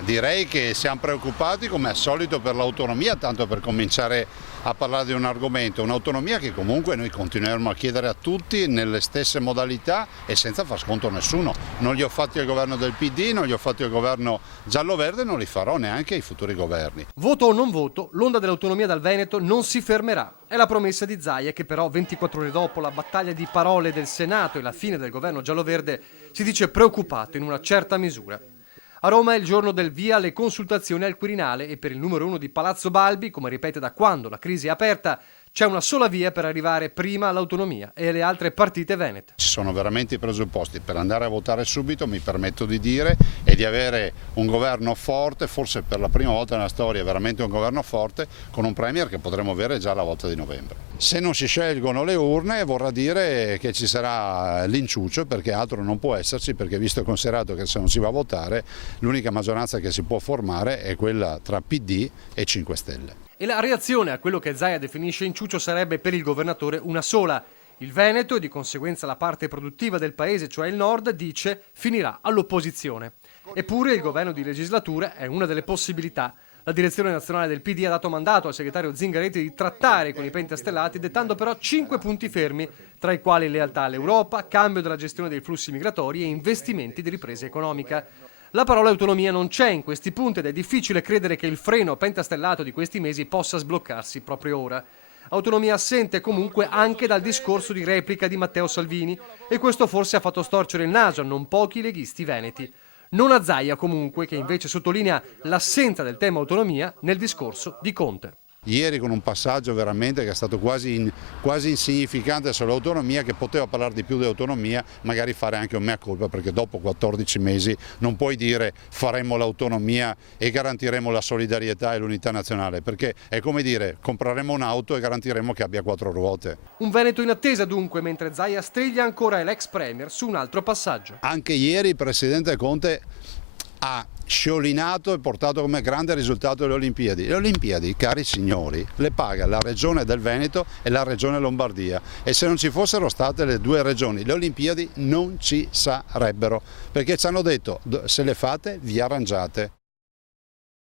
Direi che siamo preoccupati come al solito per l'autonomia, tanto per cominciare a parlare di un argomento, un'autonomia che comunque noi continueremo a chiedere a tutti nelle stesse modalità e senza far sconto a nessuno. Non li ho fatti al governo del PD, non li ho fatti al governo giallo-verde, non li farò neanche ai futuri governi. Voto o non voto, l'onda dell'autonomia dal Veneto non si fermerà. È la promessa di Zaia che però 24 ore dopo la battaglia di parole del Senato e la fine del governo giallo-verde si dice preoccupato in una certa misura. A Roma è il giorno del via alle consultazioni al Quirinale e per il numero 1 di Palazzo Balbi, come ripete da quando la crisi è aperta, c'è una sola via per arrivare prima all'autonomia e alle altre partite venete. Ci sono veramente i presupposti per andare a votare subito, mi permetto di dire, e di avere un governo forte, forse per la prima volta nella storia veramente un governo forte, con un premier che potremo avere già alla volta di novembre. Se non si scelgono le urne vorrà dire che ci sarà l'inciuccio, perché altro non può esserci, perché visto e considerato che se non si va a votare l'unica maggioranza che si può formare è quella tra PD e 5 Stelle. E la reazione a quello che Zaia definisce inciuccio sarebbe per il governatore una sola. Il Veneto e di conseguenza la parte produttiva del paese, cioè il nord, dice finirà all'opposizione. Eppure il governo di legislatura è una delle possibilità. La direzione nazionale del PD ha dato mandato al segretario Zingaretti di trattare con i pentastellati, dettando però 5 punti fermi, tra i quali lealtà all'Europa, cambio della gestione dei flussi migratori e investimenti di ripresa economica. La parola autonomia non c'è in questi punti ed è difficile credere che il freno pentastellato di questi mesi possa sbloccarsi proprio ora. Autonomia assente comunque anche dal discorso di replica di Matteo Salvini e questo forse ha fatto storcere il naso a non pochi leghisti veneti. Non a Zaia comunque, che invece sottolinea l'assenza del tema autonomia nel discorso di Conte. Ieri con un passaggio veramente che è stato quasi insignificante sull'autonomia, che poteva parlare di più di autonomia, magari fare anche un mea culpa, perché dopo 14 mesi non puoi dire faremo l'autonomia e garantiremo la solidarietà e l'unità nazionale, perché è come dire compreremo un'auto e garantiremo che abbia 4 ruote. Un Veneto in attesa dunque, mentre Zaia striglia ancora l'ex premier su un altro passaggio. Anche ieri il presidente Conte ha sciolinato e portato come grande risultato le Olimpiadi. Le Olimpiadi, cari signori, le paga la regione del Veneto e la regione Lombardia, e se non ci fossero state le 2 regioni le Olimpiadi non ci sarebbero, perché ci hanno detto se le fate vi arrangiate.